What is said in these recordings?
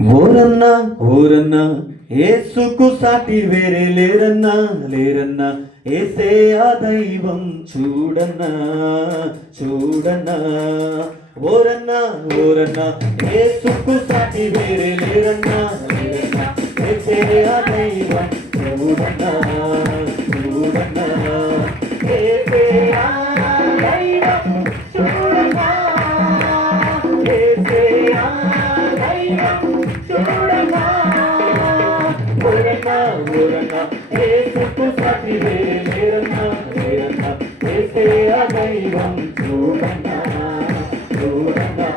ఓరన్నా ఓరన్నా ఏసుకు సాటి వేరే లేరన్నా లేరన్నా ఏసే ఆ దైవం చూడన్నా చూడన్నా ఓరన్నా ఓరన్నా ఏసుకు సాటి వేరే లేరన్నా లేరన్నా ఏసే ఆ దైవం చూడన్నా చూడన్నా ఏసే ఆ దైవం చూడన్నా ఏసే ఆ దైవం చూడన్నా ఓరన్నా ఓరన్నా ఏసుకు సాటి వేరే లేరన్నా లేరన్నా ఏసే ఆ దైవం చూడన్నా చూడన్నా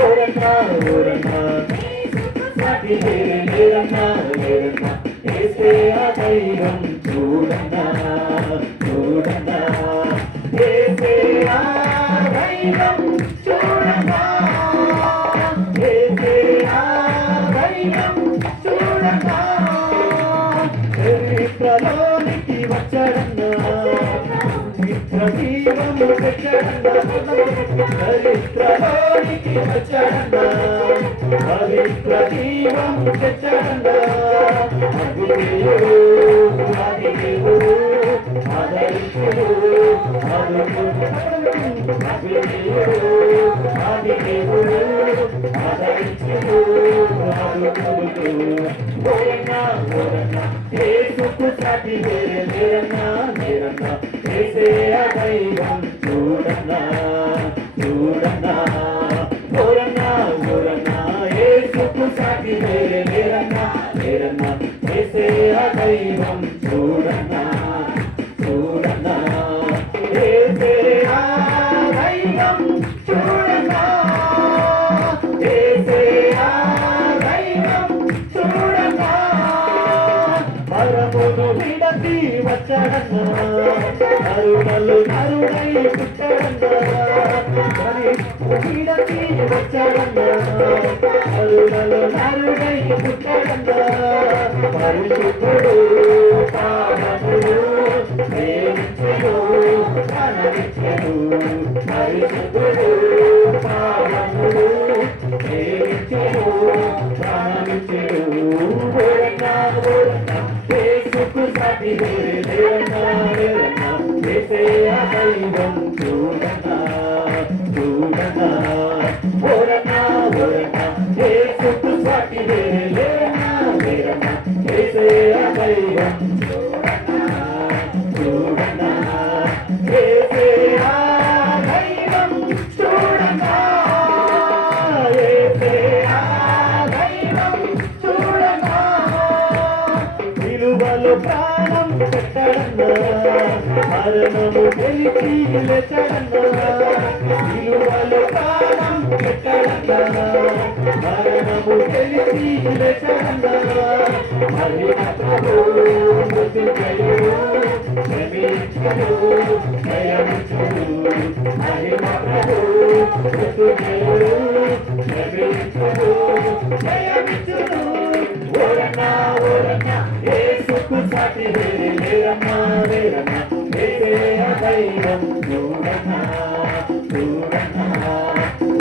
ఓరన్నా ఓరన్నా ఏసుకు సాటి వేరే లేరన్నా లేరన్నా ఏసే ఆ దైవం చూడన్నా చూడన్నా ఏసే ఆ దైవం చూడన్నా ఏసే ఆ దైవం చూడన్నా చరిత్రలోనికి వచ్చడన్నా మిత్రజీవము తెచ్చడన్నా చరిత్రలోనికి వచ్చడన్నా పవిత్ర జీవము తెచ్చడన్నా అగుదేవు ఆదిదేవు ఆదరించుడు అగుదేవు ఆదిదేవుడు ఆదరించుడు ఓరన్నా ఓరన్నా ఏసుకు సాటి వేరే లేరన్నా లేరన్నా ఏసే ఆ దైవం చూడన్నా చూడన్నా ఓరన్నా ఓరన్నా ఏసుకు సాటి వేరే లేరన్నా లేరన్నా ఏసే ఆ దైవం చూడన్నా చూడన్నా ఏసే ఆ దైవం చూడన్నా ఏసే ఆ దైవం చూడన్నా పరమును విడతి వచ్చడన్నా కరుణలు కరుణై పుట్టడన్నా విడతి వచ్చడన్నా కరుణలు కరుణై పుట్టడన్నా పరిశుద్ధుడు పావనుడు ప్రేమించుడు కనరించుడు పరిశుద్ధుడు పావనుడు ప్రేమించుడు కనరించుడు ఓరన్నా ఓరన్నా ఏసుకు సాటి వేరే లేరన్నా లేరన్నా ఏసే ఆ దైవం చూడన్నా చూడన్నా ఓరన్నా ఓరన్నా ఏసుకు సాటి వేరే లేరన్నా లేరన్నా ఏసే ఆ దైవం చూడన్నా చూడన్నా ఏసే ఆ దైవం చూడన్నా ఏసే ఆ దైవం చూడన్నా విలువలు ప్రాణం పెట్టడన్నా మరణము గెలిచి లేచడన్నా విలువలు ప్రాణం పెట్టడన్నా మరణము గెలిచి లేచడన్నా మహిమ ప్రభు మృత్యుంజయుడు క్షమించుడు జయమిచ్చుడు మహిమ ప్రభు మృత్యుంజయుడు క్షమించుడు జయమిచ్చుడు ఓరన్నా ఓరన్నా ఏసుకు సాటి వేరే లేరన్నా లేరన్నా ఏసే ఆ దైవం చూడన్నా చూడన్నా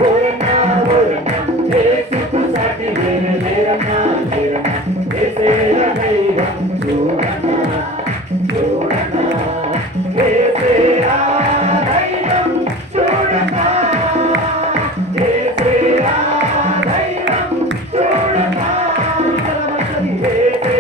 ఓరన్నా ఓరన్నా ఏసుకు సాటి వేరే లేరన్నా లేరన్నా ఏసే ఆ దైవం చూడన్నా చూడన్నా ఏసే ఆ దైవం చూడన్నా ఏసే ఆ దైవం చూడన్నా ఏసే